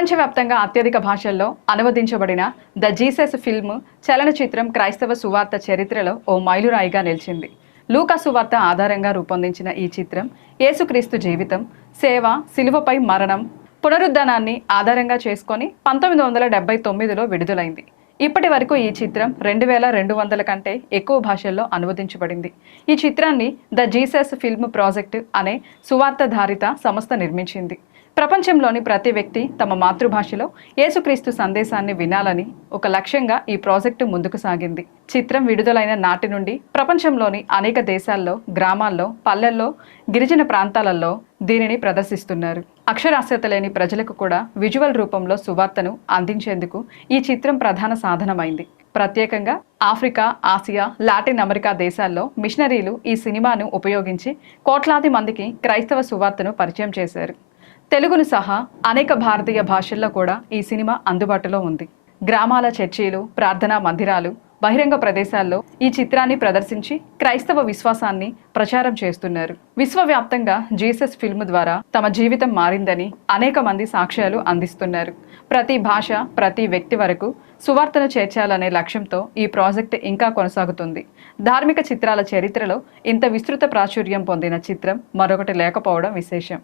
ప్రపంచవ్యాప్తంగా అత్యధిక భాషల్లో అనువదించబడిన ద జీసస్ ఫిల్మ్ చలనచిత్రం క్రైస్తవ సువార్త చరిత్రలో ఓ మైలురాయిగా నిలిచింది. లూకా సువార్త ఆధారంగా రూపొందించిన ఈ చిత్రం యేసుక్రీస్తు జీవితం, సేవ, శిలువపై మరణం, పునరుద్ధానాన్ని ఆధారంగా చేసుకొని 1979లో విడుదలైంది. ఇప్పటి వరకు ఈ చిత్రం 2200 కంటే ఎక్కువ భాషల్లో అనువదించబడింది. ఈ చిత్రాన్ని ద జీసస్ ఫిల్మ్ ప్రాజెక్ట్ అనే సువార్తాధారిత సంస్థ నిర్మించింది. ప్రపంచంలోని ప్రతి వ్యక్తి తమ మాతృభాషలో యేసుక్రీస్తు సందేశాన్ని వినాలని ఒక లక్ష్యంగా ఈ ప్రాజెక్టు ముందుకు సాగింది. చిత్రం విడుదలైన నాటి నుండి ప్రపంచంలోని అనేక దేశాల్లో, గ్రామాల్లో, పల్లెల్లో, గిరిజన ప్రాంతాలలో దీనిని ప్రదర్శిస్తున్నారు. అక్షరాస్యత లేని ప్రజలకు కూడా విజువల్ రూపంలో సువార్తను అందించేందుకు ఈ చిత్రం ప్రధాన సాధనమైంది. ప్రత్యేకంగా ఆఫ్రికా, ఆసియా, లాటిన్ అమెరికా దేశాల్లో మిషనరీలు ఈ సినిమాను ఉపయోగించి కోట్లాది మందికి క్రైస్తవ సువార్తను పరిచయం చేశారు. తెలుగును సహా అనేక భారతీయ భాషల్లో కూడా ఈ సినిమా అందుబాటులో ఉంది. గ్రామాల చర్చీలు, ప్రార్థనా మందిరాలు, బహిరంగ ప్రదేశాల్లో ఈ చిత్రాన్ని ప్రదర్శించి క్రైస్తవ విశ్వాసాన్ని ప్రచారం చేస్తున్నారు. విశ్వవ్యాప్తంగా జీసస్ ఫిల్మ్ ద్వారా తమ జీవితం మారిందని అనేక మంది సాక్ష్యాలు అందిస్తున్నారు. ప్రతి భాష, ప్రతి వ్యక్తి వరకు సువార్తను చేర్చాలనే లక్ష్యంతో ఈ ప్రాజెక్ట్ ఇంకా కొనసాగుతుంది. ధార్మిక చిత్రాల చరిత్రలో ఇంత విస్తృత ప్రాచుర్యం పొందిన చిత్రం మరొకటి లేకపోవడం విశేషం.